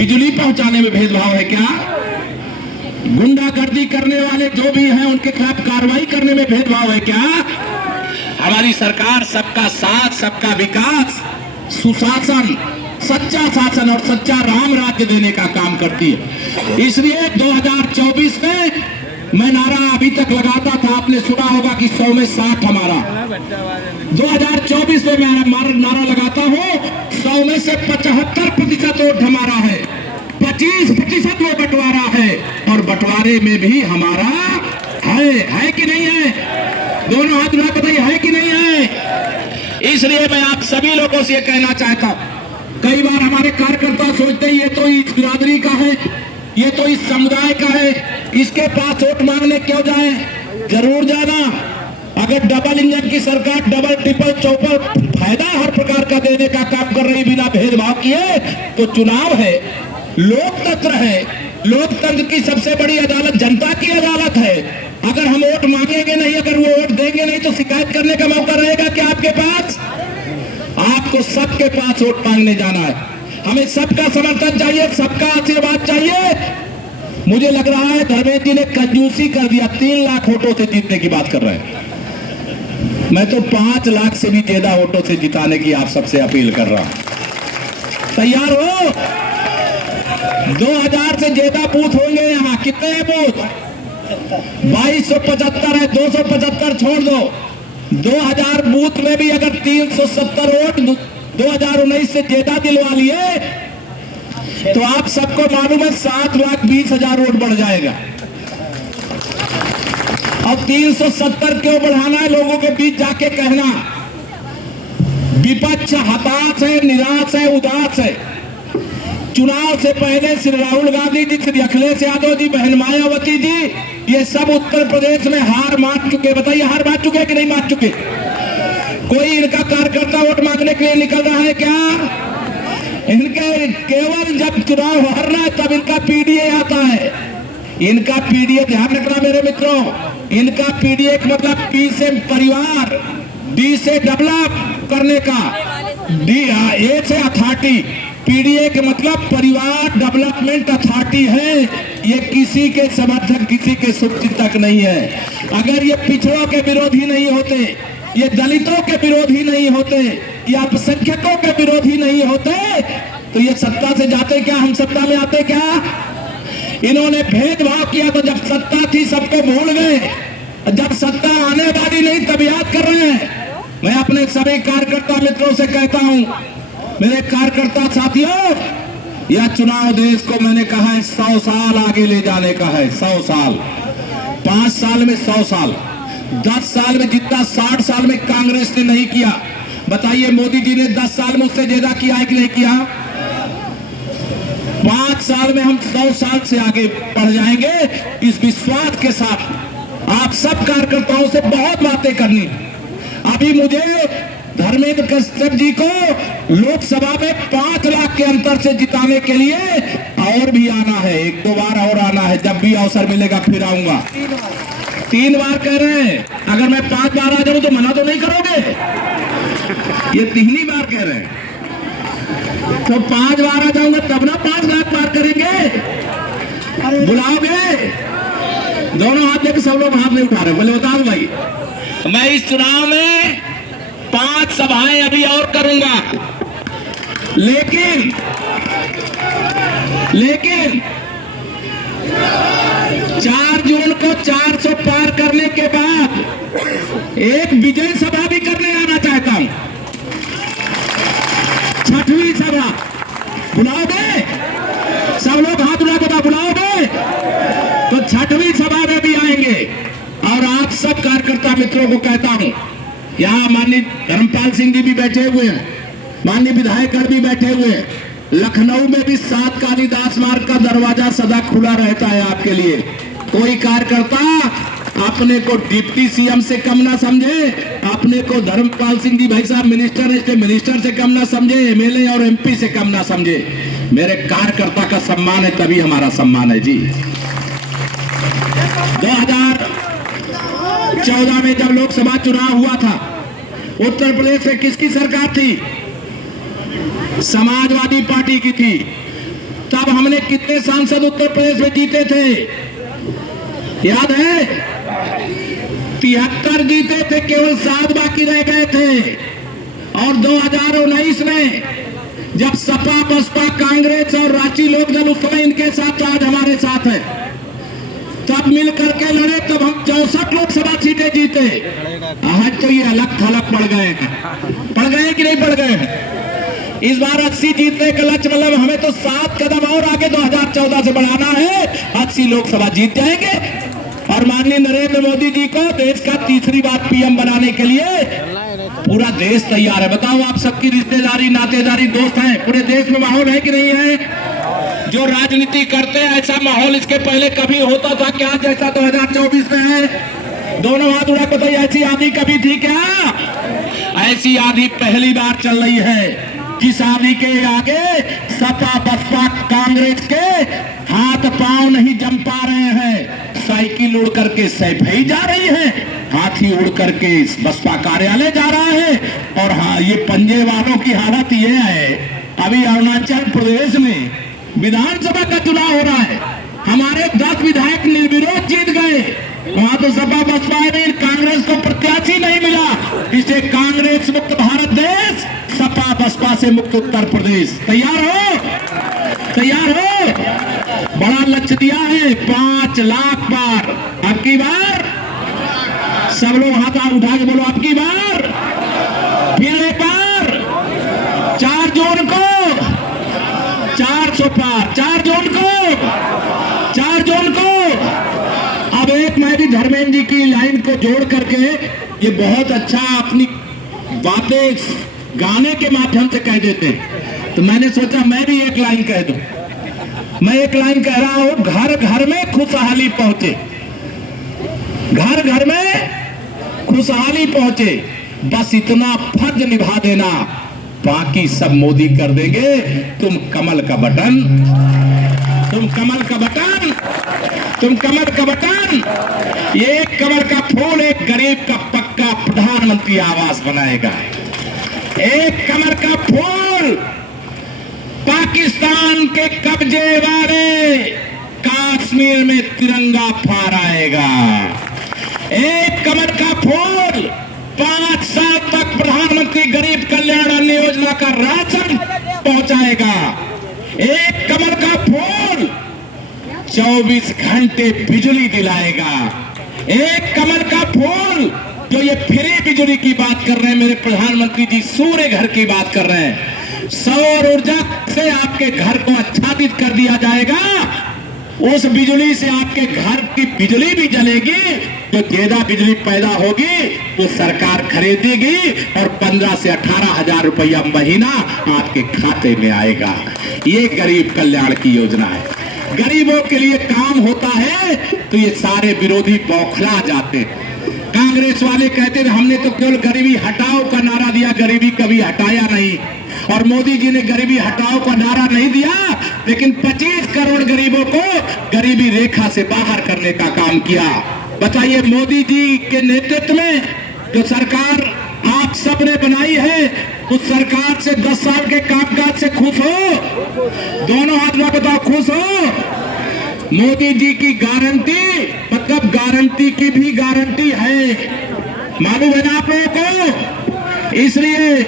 बिजली पहुंचाने में भेदभाव है क्या? गुंडागर्दी करने वाले जो भी हैं उनके खिलाफ कार्रवाई करने में भेदभाव है क्या? हमारी सरकार सबका साथ, सबका विकास, सुशासन, सच्चा शासन और सच्चा राम राज्य देने का काम करती है। इसलिए 2024 में मैं नारा अभी तक लगाता था, आपने सुना होगा कि 100 में 60 हमारा। 2024 में मैं नारा लगाता हूं 100 में से 75% वोट हमारा है, 25% वो बंटवारा है और बंटवारे में भी हमारा है कि नहीं है? दोनों हाथ उठा बताइए, है कि नहीं है? इसलिए मैं आप सभी लोगों से ये कहना चाहता हूं, कई बार हमारे कार्यकर्ता सोचते हैं ये तो इस बिरादरी का है, ये तो इस समुदाय का है, इसके पास वोट मांगने क्यों जाए? जरूर जाना। अगर डबल इंजन की सरकार डबल ट्रिपल चौपल फायदा हर प्रकार का देने का काम कर रही बिना भेदभाव किए, तो चुनाव है, लोकतंत्र है, लोकतंत्र की सबसे बड़ी अदालत जनता की अदालत है। अगर हम वोट मांगेंगे नहीं, अगर वो वोट देंगे नहीं, तो शिकायत करने का मौका रहेगा क्या आपके पास? आपको सबके पास वोट मांगने जाना है। हमें सबका समर्थन चाहिए, सबका आशीर्वाद चाहिए। मुझे लग रहा है धर्मेंद्र जी ने कंजूसी कर दिया, 3 लाख वोटों से जीतने की बात कर रहे हैं। मैं तो 5 लाख से भी ज्यादा वोटों से जिताने की आप सबसे अपील कर रहा हूं। तैयार हो? 2000 से ज्यादा बूथ होंगे यहाँ। कितने हैं बूथ? 2275 है, 275 छोड़ दो। 2000 बूथ में भी अगर 370 वोट 2019 से ज्यादा दिलवा लिए तो आप सबको मालूम है 7,20,000 वोट बढ़ जाएगा। अब 370 क्यों बढ़ाना है? लोगों के बीच जाके कहना। विपक्ष हताश है, निराश है, उदास है। चुनाव से पहले श्री राहुल गांधी जी, श्री अखिलेश यादव जी, बहन मायावती जी, ये सब उत्तर प्रदेश में हार मान चुके। बताइए, हार मान चुके कि नहीं मान चुके? कोई इनका कार्यकर्ता वोट मांगने के लिए निकल रहा है क्या? इनके केवल जब चुनाव हारना है तब इनका पीडीए आता है। इनका पीडीए, ध्यान रखना मेरे मित्रों, इनका पीडीए मतलब पी से परिवार, डी से डेवलप करने का, ए से अथॉरिटी। पीडीए के मतलब परिवार डेवलपमेंट अथॉरिटी है। ये किसी के समर्थक, किसी के शुभचिंतक नहीं है। अगर ये पिछड़ों के विरोधी नहीं होते, ये दलितों के विरोधी नहीं होते, ये अल्पसंख्यकों के विरोधी नहीं होते, तो ये सत्ता से जाते क्या? हम सत्ता में आते क्या? इन्होंने भेदभाव किया तो जब सत्ता थी सबको भूल गए, जब सत्ता आने वाली नहीं तब याद कर रहे हैं। मैं अपने सभी कार्यकर्ता मित्रों से कहता हूं, मेरे कार्यकर्ता साथियों, यह चुनाव देश को, मैंने कहा है, 100 साल आगे ले जाने का है। 100 साल, 5 साल में 100 साल, 10 साल में जितना 60 साल में कांग्रेस ने नहीं किया, बताइए मोदी जी ने 10 साल में उससे ज्यादा किया है कि नहीं किया? 5 साल में हम 100 साल से आगे बढ़ जाएंगे। इस विश्वास के साथ आप सब कार्यकर्ताओं से बहुत बातें करनी। अभी मुझे धर्मेंद्र कश्यप जी को लोकसभा में 5 लाख के अंतर से जिताने के लिए और भी आना है, 1-2 बार और आना है। जब भी अवसर मिलेगा फिर आऊंगा। 3 बार कह रहे हैं, अगर मैं 5 बार आ जाऊं तो मना तो नहीं करोगे? ये 3 ही बार कह रहे हैं, तो 5 बार आ जाऊंगा तब ना 5 लाख पार करेंगे। बुलाओगे? दोनों हाथ लेकर, सब लोग हाथ नहीं उठा रहे, बोले बताओ भाई। मैं इस चुनाव में 5 सभाएं अभी और करूंगा, लेकिन 4 जून को 400 पार करने के बाद एक विजय सभा भी करने आना चाहता हूं। 6वीं सभा बुलाओगे? सब लोग हाथ उठा बता, बुलाओगे? तो 6वीं सभा में भी आएंगे। और आप सब कार्यकर्ता मित्रों को कहता हूं, यहाँ माननीय धर्मपाल सिंह जी भी बैठे हुए हैं, माननीय विधायक भी बैठे हुए हैं। लखनऊ में भी 7 कालिदास मार्ग का दरवाजा सदा खुला रहता है आपके लिए। कोई कार्यकर्ता अपने को डिप्टी सीएम से कम ना समझे, अपने को धर्मपाल सिंह जी भाई साहब मिनिस्टर से कम ना समझे, एमएलए और एमपी से कम ना समझे। मेरे कार्यकर्ता का सम्मान है तभी हमारा सम्मान है जी। 2014 में जब लोकसभा चुनाव हुआ था, उत्तर प्रदेश में किसकी सरकार थी? समाजवादी पार्टी की थी। तब तब हमने कितने सांसद उत्तर प्रदेश में जीते थे, याद है? 73 जीते थे, केवल 7 बाकी रह गए थे। और 2019 में जब सपा, बसपा, कांग्रेस और रांची लोकदल उस समय इनके साथ, आज हमारे साथ है, तब मिल करके लड़े, तब हम 64 लोकसभा सीटें जीते। आज तो ये अलग थलग पड़ गए कि नहीं पड़ गए? इस बार 80 जीतने का लक्ष्य, मतलब हमें तो 7 कदम और आगे 2014 से बढ़ाना है, 80 लोकसभा जीत जाएंगे। और माननीय नरेंद्र मोदी जी को देश का तीसरी बार पीएम बनाने के लिए पूरा देश तैयार है। बताओ, आप सबकी रिश्तेदारी, नातेदारी, दोस्त हैं, पूरे देश में माहौल है कि नहीं है? जो राजनीति करते हैं, ऐसा माहौल इसके पहले कभी होता था क्या जैसा 2024 में है? दोनों हाथ उड़ा, बताइए, ऐसी आंधी कभी थी क्या? ऐसी आंधी पहली बार चल रही है, जिस आंधी के आगे सपा, बसपा, कांग्रेस के हाथ पांव नहीं जम पा रहे हैं। साइकिल उड़ करके सैफई जा रही है, हाथी उड़ करके बसपा कार्यालय जा रहा है। और हाँ, ये पंजे वालों की हालत ये है, अभी अरुणाचल प्रदेश में विधानसभा का चुनाव हो रहा है, हमारे 10 विधायक निर्विरोध जीत गए। वहां तो सपा, बसपा में कांग्रेस को प्रत्याशी नहीं मिला। इसे कांग्रेस मुक्त भारत देश, सपा बसपा से मुक्त उत्तर प्रदेश। तैयार हो? तैयार हो? बड़ा लक्ष्य दिया है, 5 लाख पार। अब की बार सब लोग हाथ उठा के बोलो, अब की बार, फिर एक बार, 4 जून को 400 पार, 4 जून को, 4 जून को। अब एक मैं भी धर्मेंद्र जी की लाइन को जोड़ करके, ये बहुत अच्छा अपनी बातें गाने के माध्यम से कह देते, तो मैंने सोचा मैं भी एक लाइन कह दूं। मैं एक लाइन कह रहा हूं, घर घर में खुशहाली पहुंचे, घर घर में खुशहाली पहुंचे, बस इतना फर्ज निभा देना, बाकी सब मोदी कर देंगे। तुम कमल का बटन, तुम कमल का बटन, तुम कमल का बटन, ये कमल का फूल एक गरीब का पक्का प्रधानमंत्री आवास बनाएगा। एक कमल का फूल पाकिस्तान के कब्जे वाले कश्मीर में तिरंगा फहराएगा। एक कमल का फूल 5 साल तक प्रधानमंत्री गरीब कल्याण अन्न योजना का राशन पहुंचाएगा। एक कमल का फूल 24 घंटे बिजली दिलाएगा। एक कमल का फूल, जो ये फ्री बिजली की बात कर रहे हैं मेरे प्रधानमंत्री जी, सूर्य घर की बात कर रहे हैं, सौर ऊर्जा से आपके घर को आच्छादित कर दिया जाएगा। उस बिजली से आपके घर की बिजली भी जलेगी, जो ज्यादा बिजली पैदा होगी वो सरकार खरीदेगी और 15 से 18 हजार रुपया महीना आपके खाते में आएगा। ये गरीब कल्याण की योजना है। गरीबों के लिए काम होता है तो ये सारे विरोधी बौखला जाते। कांग्रेस वाले कहते थे हमने तो केवल गरीबी हटाओ का नारा दिया, गरीबी कभी हटाया नहीं। और मोदी जी ने गरीबी हटाओ का नारा नहीं दिया, लेकिन 25 करोड़ गरीबों को गरीबी रेखा से बाहर करने का काम किया। बताइए, मोदी जी के नेतृत्व में जो सरकार आप सबने बनाई है, उस सरकार से 10 साल के कामकाज से खुश हो? दोनों हाथ में बताओ, खुश हो? मोदी जी की गारंटी, मतलब गारंटी की भी गारंटी है, मालूम है ना आप लोगों को? इसलिए